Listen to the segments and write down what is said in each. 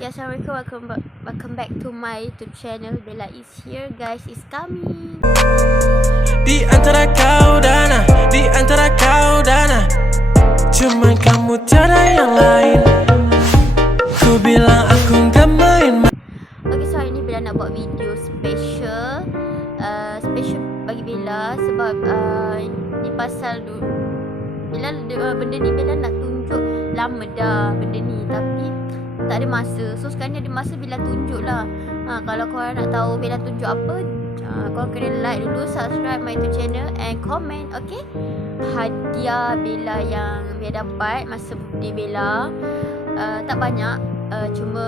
Okay, Assalamualaikum. Welcome, back, welcome back to my YouTube channel. Bella is here, guys. Is coming. Di antara kau dan ah, di antara kau dan ah, Cuman kamu tiada yang lain Ku bilang aku gak main Okay, so hari ni Bella nak buat video special. Uh, special bagi Bella sebab uh, ni pasal du Bella uh, benda ni Bella nak tunjuk lama dah benda ni tapi tak ada masa. So sekarang ni ada masa Bella tunjuk lah. Ha, kalau korang nak tahu Bella tunjuk apa, uh, korang kena like dulu, subscribe my YouTube channel and comment, okay? Hadiah Bella yang Bella dapat masa birthday Bella uh, tak banyak, uh, cuma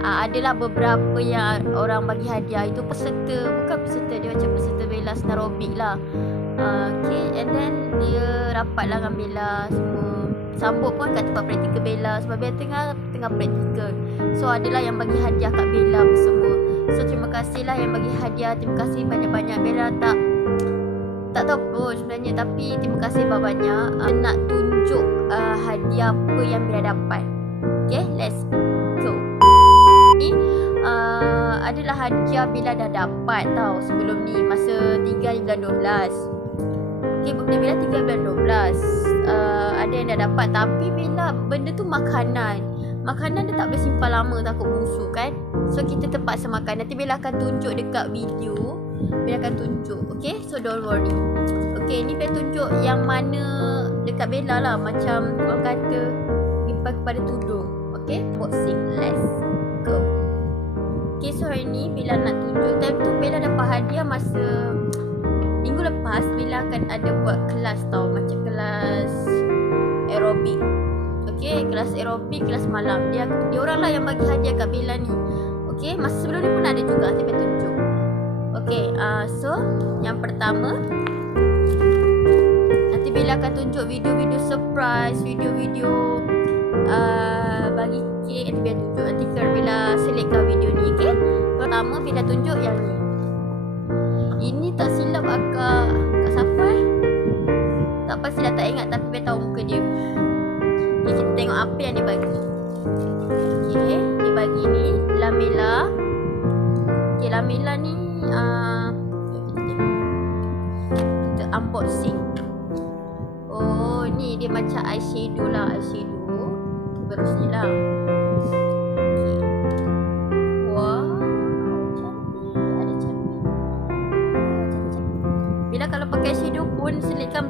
uh, adalah beberapa yang orang bagi hadiah itu peserta, bukan peserta dia macam peserta Bella Snarobik lah. Uh, okay, and then dia rapat lah dengan Bella semua sambut pun kat tempat praktikal Bella sebab Bella tengah tengah praktikal. So adalah yang bagi hadiah kat Bella semua. So terima kasih lah yang bagi hadiah. Terima kasih banyak-banyak Bella tak tak tahu pun sebenarnya tapi terima kasih banyak-banyak uh, nak tunjuk uh, hadiah apa yang Bella dapat. Okay, let's go. Ni uh, adalah hadiah Bella dah dapat tau sebelum ni masa 3 bulan 12. Okay, birthday Bella 3 bulan 12 uh, Ada yang dah dapat. Tapi Bella Benda tu makanan. Makanan dia tak boleh simpan lama Takut busuk kan? So kita terpaksa makan. Nanti Bella akan tunjuk dekat video Bella akan tunjuk Okay So don't worry. Okay ni Bella tunjuk Yang mana Dekat Bella lah. Macam Orang kata Impan kepada tudung Okay Boxing Let's go. Okay so hari ni Bella nak tunjuk Time tu Bella dapat hadiah masa Minggu lepas Bella akan ada buat kelas tau Macam kelas aerobik. Okay kelas aerobik kelas malam. Dia dia orang lah yang bagi hadiah kat Bella ni. Okay masa sebelum ni pun ada juga Bella tunjuk Okay uh, so Yang pertama Nanti Bella akan tunjuk video-video surprise Video-video uh, Bagi kek Nanti Bella tunjuk Nanti Bella selectkan video ni Okay Pertama Bella tunjuk yang ni ini tak silap akak Kak siapa eh Tak pasti dah tak ingat Tapi saya tahu muka dia. Okay, Kita tengok apa yang dia bagi. Okay Dia bagi ni Lamela. Okay Lamela ni uh, Kita Kita unboxing. Oh ni dia macam eyeshadow lah Eyeshadow. Terus ni lah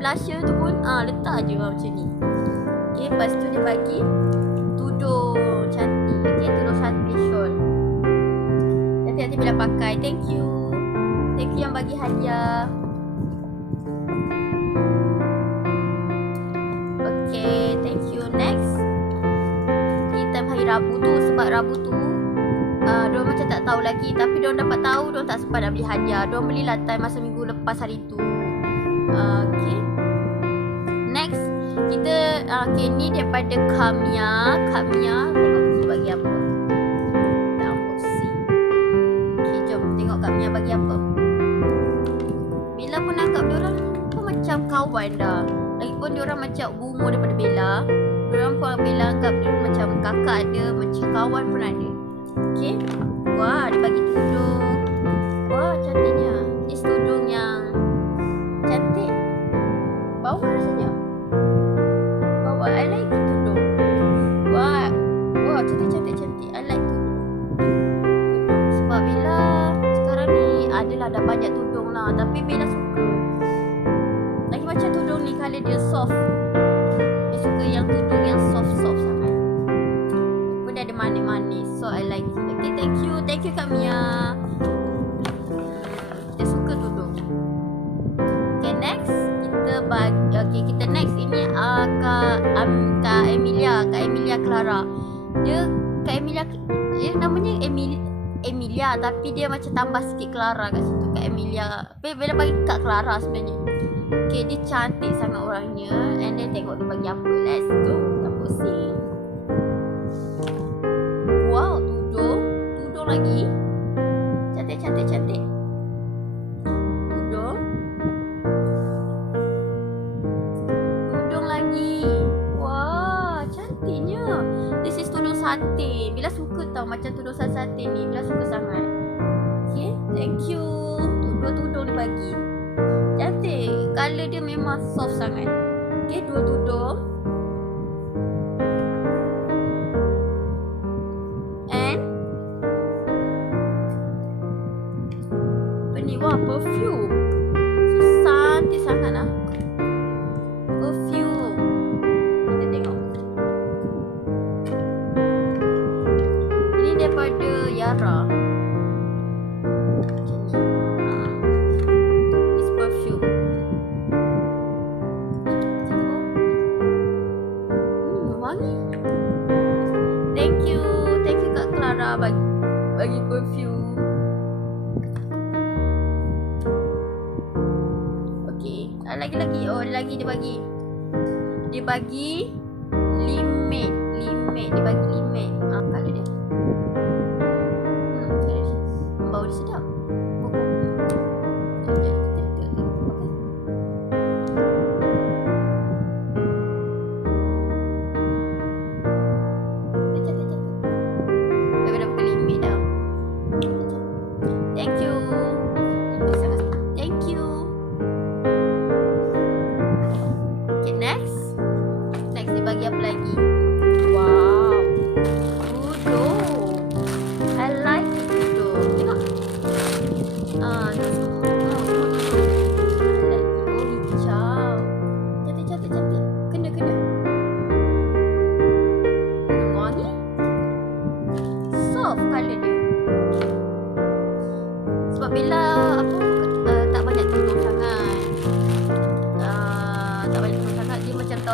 blusher tu pun ah letak je lah macam ni. Okey, lepas tu dia bagi tudung cantik. Okey, tudung cantik shawl. Nanti nanti bila pakai. Thank you. Thank you yang bagi hadiah. Okay, thank you. Next. Kita hari Rabu tu sebab Rabu tu uh, macam tak tahu lagi Tapi diorang dapat tahu Diorang tak sempat nak beli hadiah Diorang beli time masa minggu lepas hari tu uh, Okay Kita uh, Okay ni daripada Kamia Kamia Tengok dia bagi apa? Kita unboxing. Okay jom Tengok Kamia bagi apa? Bella pun anggap diorang pun macam kawan dah. Lagipun diorang macam umur daripada Bella Diorang pun Bella anggap diorang macam kakak ada Macam kawan pun ada. Okay Wah dia bagi tudung Ini uh, Kak um, Kak Emilia. Kak Emilia Clara. Dia Kak Emilia Dia namanya Emilia Emilia Tapi dia macam tambah sikit Clara kat situ. Kak Emilia. Bila bagi Kak Clara sebenarnya. Okay dia cantik sangat orangnya. And then tengok dia bagi apa. Let's go. Kita pusing Wow, tudung. Tudung lagi. Macam tudosan satin ni. Bila suka sangat. Okay, thank you. Dua tudung dia bagi. Cantik. Color dia memang soft sangat. Okay, dua tudung. Bagi. Dia bagi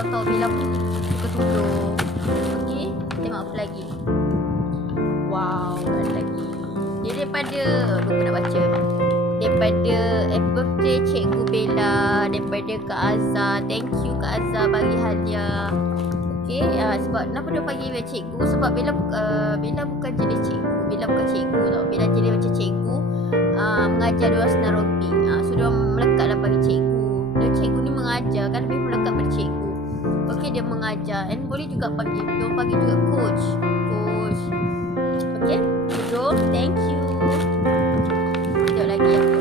Macam tahu-tahu Bella pun suka tudung. Okey, tengok apa lagi. Wow, ada lagi. Dia daripada lupa nak baca. Daripada happy birthday Cikgu Bella Daripada Kak Azhar Thank you Kak Azhar bagi hadiah Okay, uh, sebab kenapa dia panggil Bella cikgu? Sebab Bella, uh, Bella bukan jenis cikgu. Bella bukan cikgu tau. Bella jenis macam cikgu uh, mengajar dia orang rompi. Uh, so dia melekat lah panggil cikgu. Dia cikgu ni mengajar kan lebih melekat pada cikgu. Okay, dia mengajar. And boleh juga panggil, dia panggil juga coach. Coach. Okay, so thank you. Sekejap lagi apa.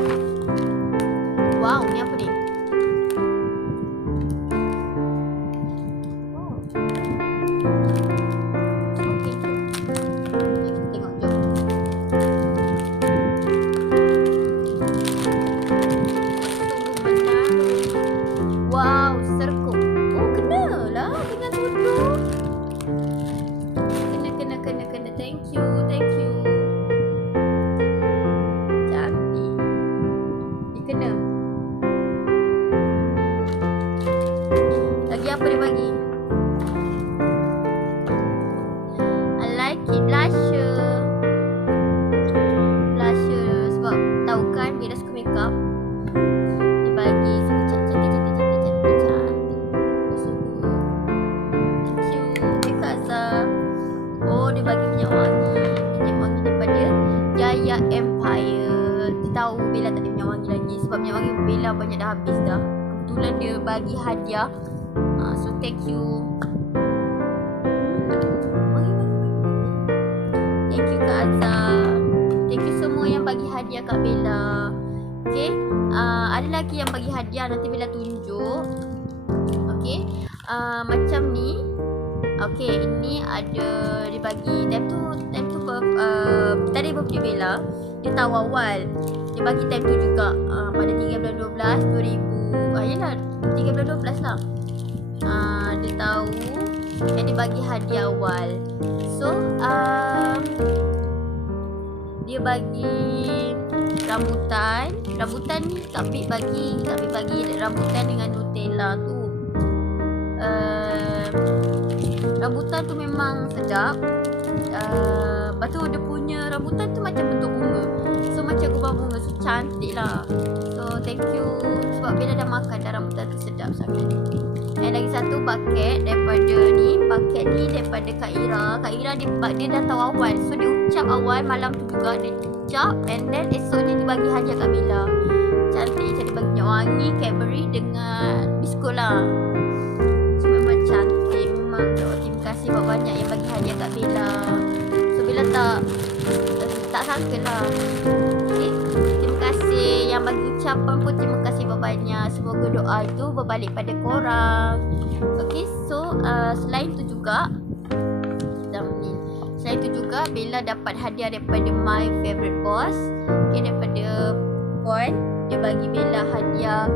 Sebab minyak wangi Bella banyak dah habis dah. Kebetulan dia bagi hadiah. Uh, so thank you. Thank you Kak Azhar. Thank you semua yang bagi hadiah Kak Bella. Okay. Uh, ada lagi yang bagi hadiah nanti Bella tunjuk. Okay. Uh, macam ni. Okay. Ini ada dia bagi. Time tu, time tu uh, tadi birthday Bella. Dia tahu awal. Dia bagi time tu juga. Uh, pada 3 bulan 12 2000. Ah, yelah. 3 bulan 12 lah. Uh, dia tahu. And dia bagi hadiah awal. So, um, dia bagi rambutan. Rambutan ni Bik bagi. Kak Bik bagi rambutan dengan Nutella tu. Uh, rambutan tu memang sedap. Uh, lepas tu dia punya rambutan tu macam bentuk bunga. So macam kubah bunga. So cantik lah. So thank you. Sebab Bella dah makan dah rambutan tu sedap sangat. And lagi satu paket daripada ni. Paket ni daripada Kak Ira. Kak Ira dia, dia dah tahu awal. So dia ucap awal malam tu juga. Dia ucap and then esoknya dia bagi hadiah Kak Bella. Cantik. Macam dia bagi wangi, Cadbury dengan biskut lah. So memang cantik. Memang terima kasih banyak yang bagi hadiah Kak Bella. tak sangka lah. Okay. Terima kasih yang bagi ucapan pun terima kasih banyak. Semoga doa itu berbalik pada korang. Okay, so uh, selain tu juga Selain tu juga Bella dapat hadiah daripada my favorite boss. Okay, daripada Puan dia bagi Bella hadiah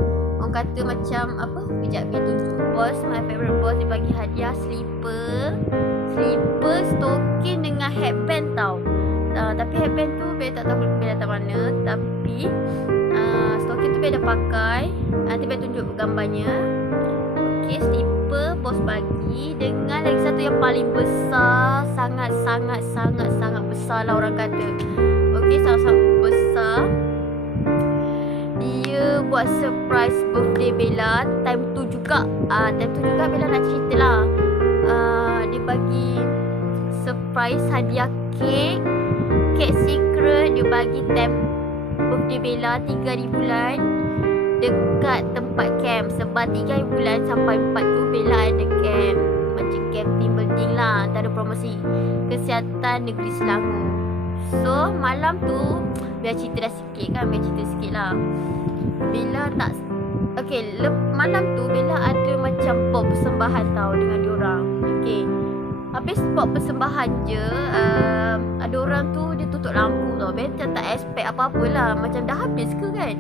orang kata macam apa? Kejap biar tunjuk boss my favorite boss dia bagi hadiah slipper slipper stocking dengan headband tau. Uh, tapi headband tu Bella tak tahu Bella tak mana tapi uh, stocking tu Bella pakai. Nanti Bella tunjuk gambarnya. Okay, slipper bos bagi dengan lagi satu yang paling besar sangat sangat sangat sangat besar lah orang kata. Okay, sangat-sangat besar dia buat surprise birthday Bella. Time tu juga uh, time tu juga Bella nak cerita lah. Uh, dia bagi surprise hadiah kek kek secret dia bagi time birthday Bella 3 hari bulan dekat tempat camp. Sebab 3 hari bulan sampai 4 tu Bella ada camp. Macam camp team building lah antara promosi kesihatan negeri Selangor. So malam tu biar cerita dah sikit kan biar cerita sikit lah Bella tak Okay lep, malam tu Bella ada macam pop persembahan tau dengan diorang Okay. Habis pop persembahan je um, Ada orang tu dia tutup lampu tau Bella tak expect apa-apa lah. Macam dah habis ke kan?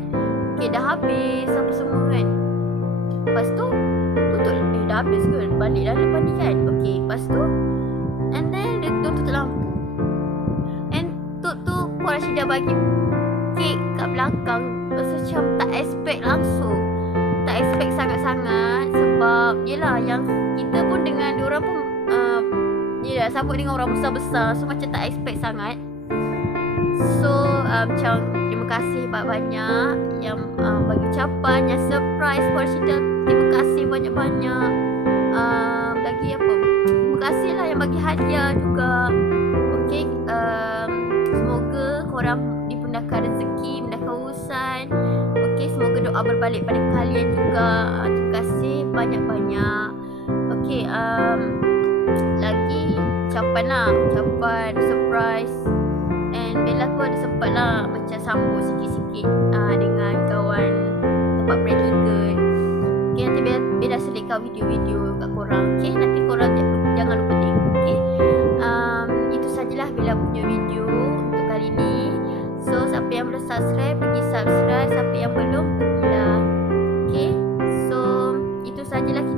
Okay dah habis apa semua kan? Lepas tu Tutup Eh dah habis ke? Balik dah lepas ni kan? Okay lepas tu And then dia tutup lampu. And tu tu Puan Rashidah bagi Kek kat belakang macam tak expect langsung. Tak expect sangat-sangat Sebab Yelah yang Kita pun dengan diorang pun uh, Yelah sambut dengan orang besar-besar. So macam tak expect sangat. So uh, Macam Terima kasih banyak-banyak Yang uh, bagi ucapan Yang surprise for Shida Terima kasih banyak-banyak. Uh, Lagi apa? Terima kasih lah yang bagi hadiah juga. Okay um, Semoga korang Semoga doa berbalik pada kalian juga. Terima kasih banyak-banyak. Okay um, Lagi Ucapan lah. Ucapan Surprise. And Bella tu ada sempat lah Macam sambut sikit-sikit uh, Dengan kawan Tempat practical Okay nanti Bella, Bella selitkan video-video kat korang Okay nanti korang jangan lupa tengok Okay um, Itu sajalah Bella punya video Untuk kali ni. So siapa yang belum subscribe sajalah kita